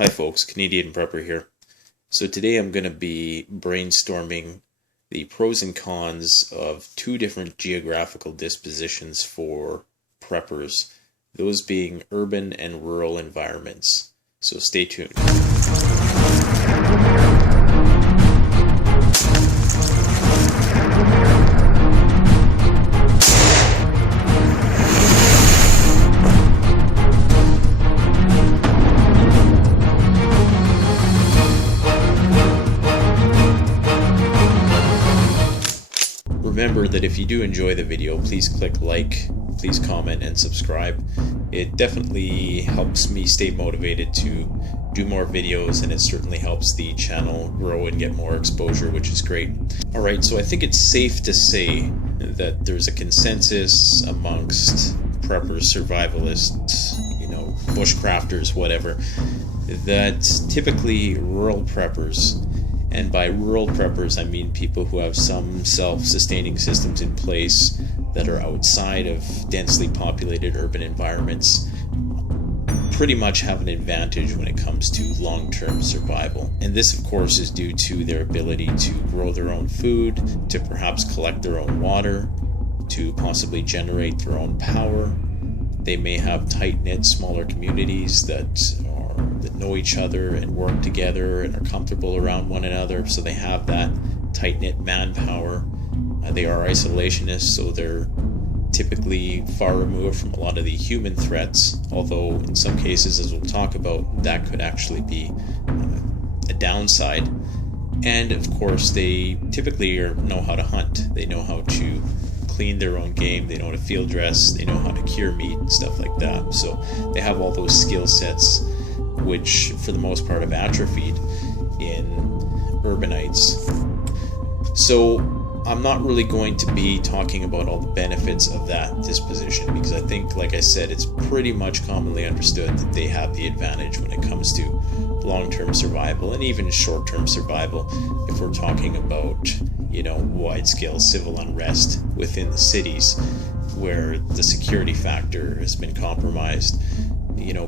Hi folks, Canadian Prepper here. So today I'm going to be brainstorming the pros and cons of two different geographical dispositions for preppers, those being urban and rural environments. So stay tuned. Remember that if you do enjoy the video, please click like, please comment and subscribe. It definitely helps me stay motivated to do more videos, and it certainly helps the channel grow and get more exposure, which is great. Alright, so I think it's safe to say that there's a consensus amongst preppers, survivalists, bushcrafters, whatever, that typically rural preppers, and by rural preppers I mean people who have some self-sustaining systems in place that are outside of densely populated urban environments, pretty much have an advantage when it comes to long-term survival. And this of course is due to their ability to grow their own food, to perhaps collect their own water, to possibly generate their own power. They may have tight-knit smaller communities that know each other and work together and are comfortable around one another, so they have that tight-knit manpower. They are isolationists, so they're typically far removed from a lot of the human threats, although in some cases, as we'll talk about, that could actually be a downside. And of course, they typically know how to hunt. They know how to clean their own game, they know how to field dress, they know how to cure meat and stuff like that. So they have all those skill sets which for the most part have atrophied in urbanites. So I'm not really going to be talking about all the benefits of that disposition, because I think, like I said, it's pretty much commonly understood that they have the advantage when it comes to long-term survival and even short-term survival. If we're talking about, wide-scale civil unrest within the cities where the security factor has been compromised,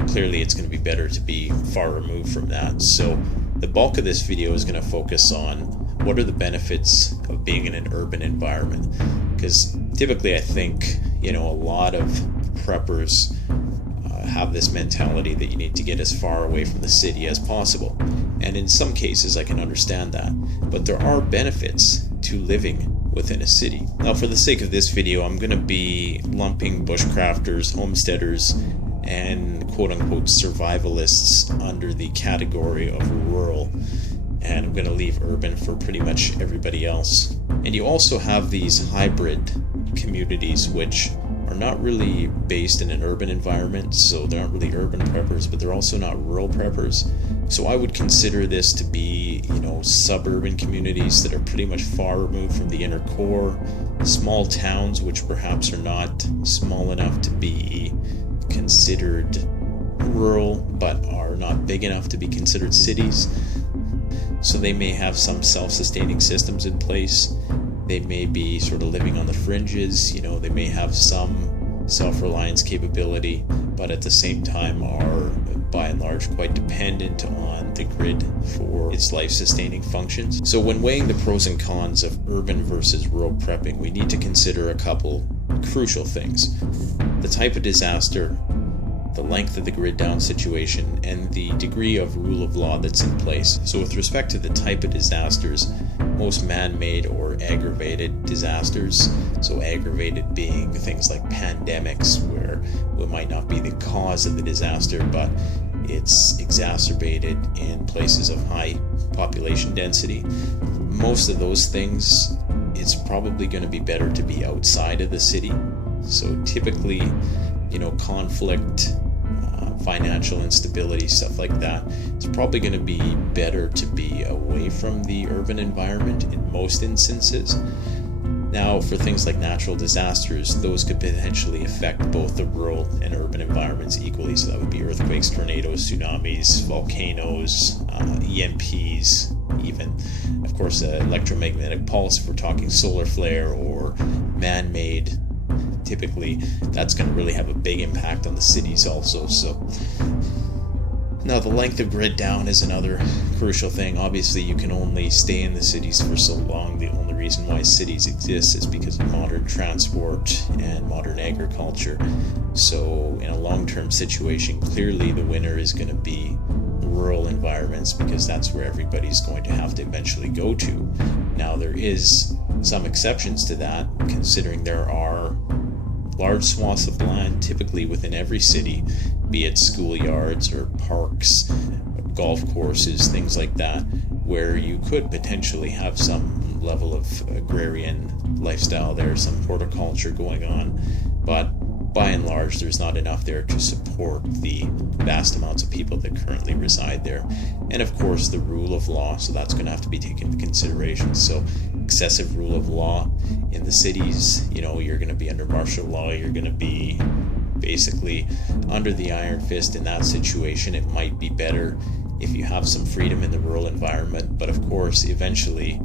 clearly it's going to be better to be far removed from that. So the bulk of this video is going to focus on what are the benefits of being in an urban environment, because typically I think a lot of preppers have this mentality that you need to get as far away from the city as possible, and in some cases I can understand that, but there are benefits to living within a city. Now, for the sake of this video, I'm going to be lumping bushcrafters, homesteaders, and quote-unquote survivalists under the category of rural, and I'm going to leave urban for pretty much everybody else. And you also have these hybrid communities which are not really based in an urban environment, so they aren't really urban preppers, but they're also not rural preppers. So I would consider this to be, suburban communities that are pretty much far removed from the inner core, small towns which perhaps are not small enough to be considered rural but are not big enough to be considered cities. So they may have some self-sustaining systems in place. They may be sort of living on the fringes, they may have some self-reliance capability, but at the same time are by and large quite dependent on the grid for its life-sustaining functions. So when weighing the pros and cons of urban versus rural prepping, we need to consider a couple crucial things: the type of disaster, the length of the grid down situation, and the degree of rule of law that's in place. So with respect to the type of disasters, most man-made or aggravated disasters, so aggravated being things like pandemics, where it might not be the cause of the disaster, but it's exacerbated in places of high population density. Most of those things, it's probably going to be better to be outside of the city. So typically, conflict, financial instability, stuff like that, it's probably going to be better to be away from the urban environment in most instances. Now, for things like natural disasters, those could potentially affect both the rural and urban environments equally. So that would be earthquakes, tornadoes, tsunamis, volcanoes, EMPs, even, of course, electromagnetic pulse if we're talking solar flare or man-made. Typically, that's going to really have a big impact on the cities also. So Now, the length of grid down is another crucial thing. Obviously, you can only stay in the cities for so long. The only reason why cities exist is because of modern transport and modern agriculture. So, in a long-term situation, clearly the winner is going to be rural environments, because that's where everybody's going to have to eventually go to. Now, there is some exceptions to that, considering there are large swaths of land, typically within every city, be it schoolyards or parks, golf courses, things like that, where you could potentially have some level of agrarian lifestyle there, some horticulture going on, but by and large there's not enough there to support the vast amounts of people that currently reside there. And of course the rule of law, so that's going to have to be taken into consideration. So excessive rule of law in the cities, you're going to be under martial law, you're going to be basically under the iron fist in that situation. It might be better if you have some freedom in the rural environment, but of course eventually,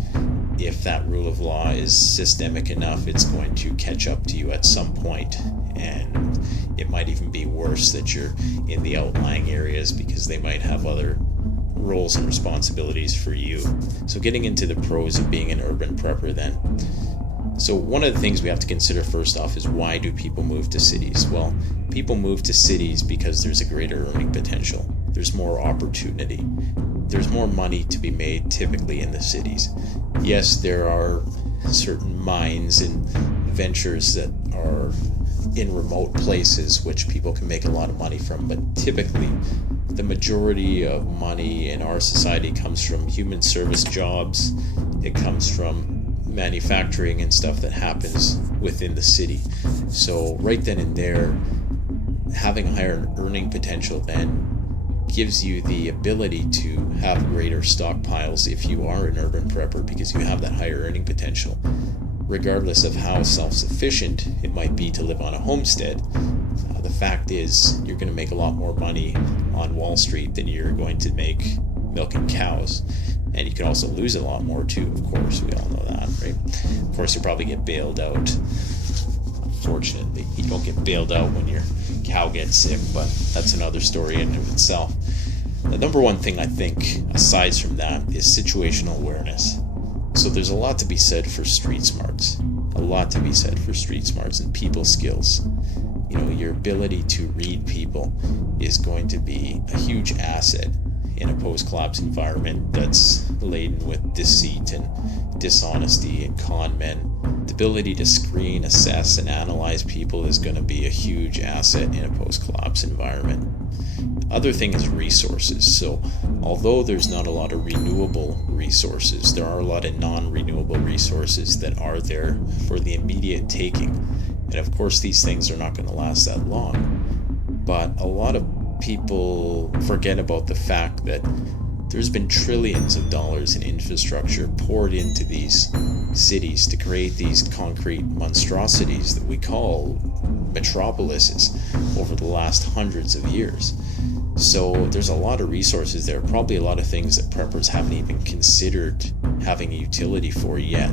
if that rule of law is systemic enough, it's going to catch up to you at some point, and it might even be worse that you're in the outlying areas because they might have other roles and responsibilities for you. So getting into the pros of being an urban prepper then. So one of the things we have to consider first off is, why do people move to cities? Well, people move to cities because there's a greater earning potential. There's more opportunity. There's more money to be made typically in the cities. Yes, there are certain mines and ventures that are in remote places which people can make a lot of money from, but typically the majority of money in our society comes from human service jobs. It comes from manufacturing and stuff that happens within the city. So right then and there, having a higher earning potential then gives you the ability to have greater stockpiles if you are an urban prepper, because you have that higher earning potential. Regardless of how self-sufficient it might be to live on a homestead, the fact is you're going to make a lot more money on Wall Street than you're going to make milking cows. And you can also lose a lot more too, of course. We all know that, right? Of course, you probably get bailed out. Unfortunately, you don't get bailed out when your cow gets sick, but that's another story in and of itself. The number one thing I think, aside from that, is situational awareness. So there's a lot to be said for street smarts. A lot to be said for street smarts and people skills. Your ability to read people is going to be a huge asset in a post-collapse environment that's laden with deceit and dishonesty and con men. The ability to screen, assess, and analyze people is going to be a huge asset in a post-collapse environment. Other thing is resources. So although there's not a lot of renewable resources, there are a lot of non-renewable resources that are there for the immediate taking. And of course these things are not going to last that long. But a lot of people forget about the fact that there's been trillions of dollars in infrastructure poured into these cities to create these concrete monstrosities that we call metropolises over the last hundreds of years. So there's a lot of resources there, probably a lot of things that preppers haven't even considered having a utility for yet.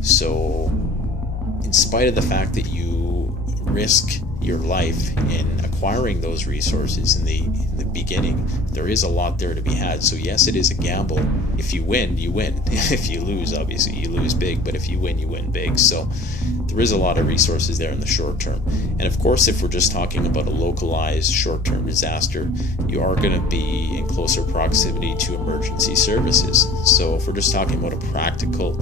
So in spite of the fact that you risk your life in acquiring those resources in the beginning, there is a lot there to be had. So yes, it is a gamble. If you win, you win. If you lose, obviously you lose big, but if you win, you win big. So there is a lot of resources there in the short term. And of course, if we're just talking about a localized short-term disaster, you are going to be in closer proximity to emergency services. So if we're just talking about a practical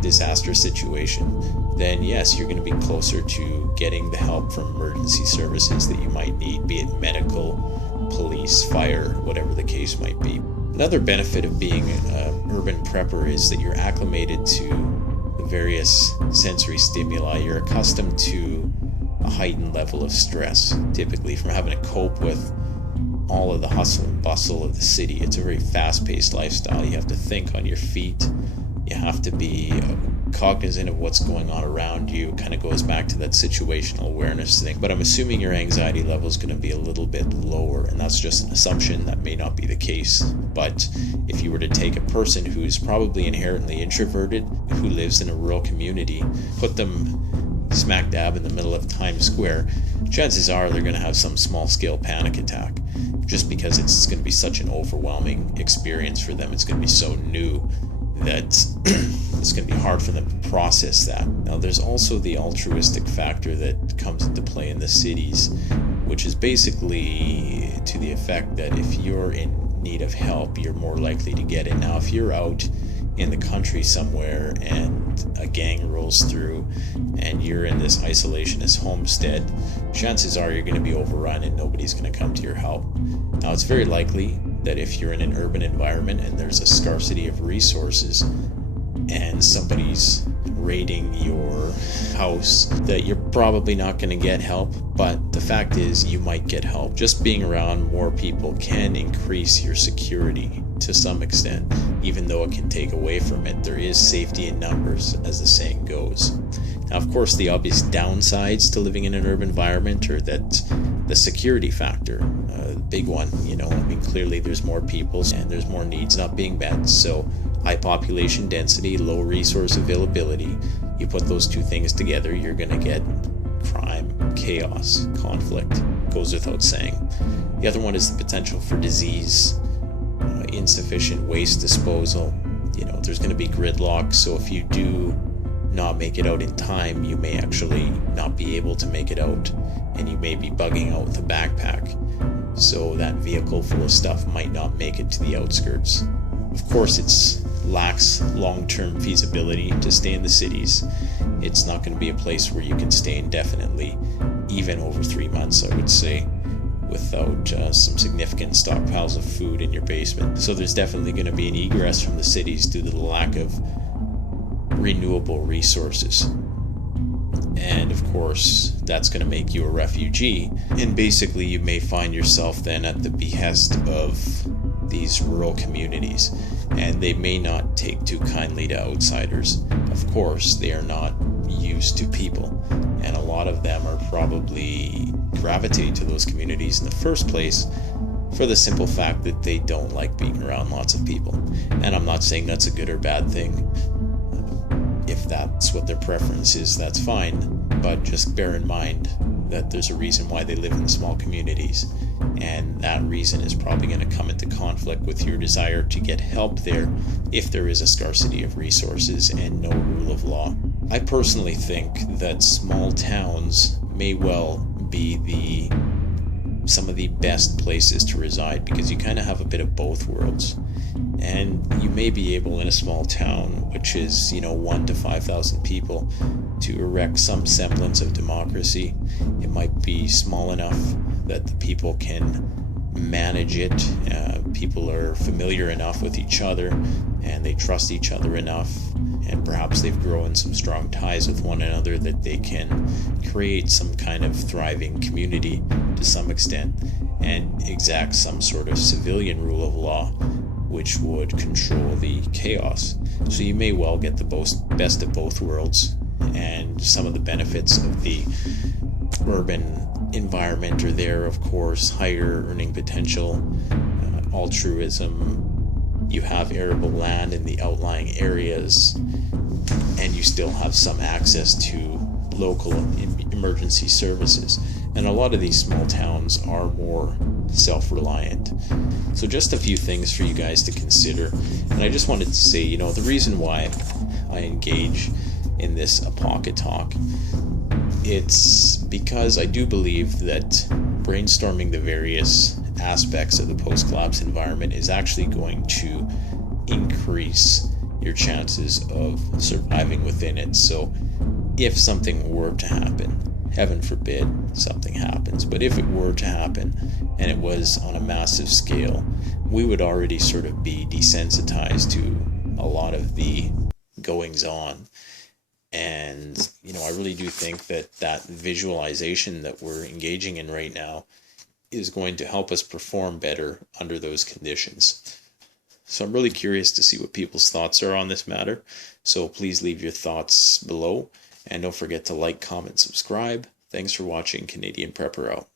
disaster situation, then yes, you're going to be closer to getting the help from emergency services that you might need, be it medical, police, fire, whatever the case might be. Another benefit of being an urban prepper is that you're acclimated to the various sensory stimuli. You're accustomed to a heightened level of stress, typically from having to cope with all of the hustle and bustle of the city. It's a very fast-paced lifestyle. You have to think on your feet. You have to be cognizant of what's going on around you. It kind of goes back to that situational awareness thing. But I'm assuming your anxiety level is going to be a little bit lower, and that's just an assumption. That may not be the case. But if you were to take a person who's probably inherently introverted, who lives in a rural community, put them smack dab in the middle of Times Square, chances are they're going to have some small-scale panic attack, just because it's going to be such an overwhelming experience for them. It's going to be so new that it's going to be hard for them to process that. Now, there's also the altruistic factor that comes into play in the cities, which is basically to the effect that if you're in need of help, you're more likely to get it. Now, if you're out in the country somewhere and a gang rolls through and you're in this isolationist homestead, chances are you're going to be overrun and nobody's going to come to your help. Now, it's very likely that if you're in an urban environment and there's a scarcity of resources and somebody's raiding your house, that you're probably not going to get help. But the fact is, you might get help. Just being around more people can increase your security to some extent, even though it can take away from it. There is safety in numbers, as the saying goes. Now, of course, the obvious downsides to living in an urban environment are that the security factor, big one, clearly there's more people and there's more needs not being met. So high population density, low resource availability, you put those two things together, you're going to get crime, chaos, conflict. Goes without saying. The other one is the potential for disease, insufficient waste disposal. There's going to be gridlock, so if you do not make it out in time, you may actually not be able to make it out, and you may be bugging out with a backpack, so that vehicle full of stuff might not make it to the outskirts. Of course, it lacks long-term feasibility to stay in the cities. It's not going to be a place where you can stay indefinitely, even over 3 months, I would say, without some significant stockpiles of food in your basement. So there's definitely going to be an egress from the cities due to the lack of renewable resources. And of course, that's going to make you a refugee. And basically, you may find yourself then at the behest of these rural communities, and they may not take too kindly to outsiders. Of course, they are not used to people, and a lot of them are probably gravitate to those communities in the first place for the simple fact that they don't like being around lots of people. And I'm not saying that's a good or bad thing. If that's what their preference is, that's fine, but just bear in mind that there's a reason why they live in small communities, and that reason is probably going to come into conflict with your desire to get help there if there is a scarcity of resources and no rule of law. I personally think that small towns may well be some of the best places to reside, because you kind of have a bit of both worlds. And you may be able in a small town, which is 1 to 5,000 people, to erect some semblance of democracy. It might be small enough that the people can manage it. People are familiar enough with each other, and they trust each other enough, and perhaps they've grown some strong ties with one another that they can create some kind of thriving community to some extent, and exact some sort of civilian rule of law which would control the chaos. So you may well get the best of both worlds, and some of the benefits of the urban environment are there, of course. Higher earning potential, altruism, you have arable land in the outlying areas, and you still have some access to local emergency services. And a lot of these small towns are more self-reliant. So just a few things for you guys to consider. And I just wanted to say, the reason why I engage in this Apoca talk, it's because I do believe that brainstorming the various aspects of the post-collapse environment is actually going to increase your chances of surviving within it. So if something were to happen, heaven forbid something happens, but if it were to happen and it was on a massive scale, we would already sort of be desensitized to a lot of the goings on. And, I really do think that visualization that we're engaging in right now is going to help us perform better under those conditions. So I'm really curious to see what people's thoughts are on this matter. So please leave your thoughts below. And don't forget to like, comment, subscribe. Thanks for watching. Canadian Prepper out.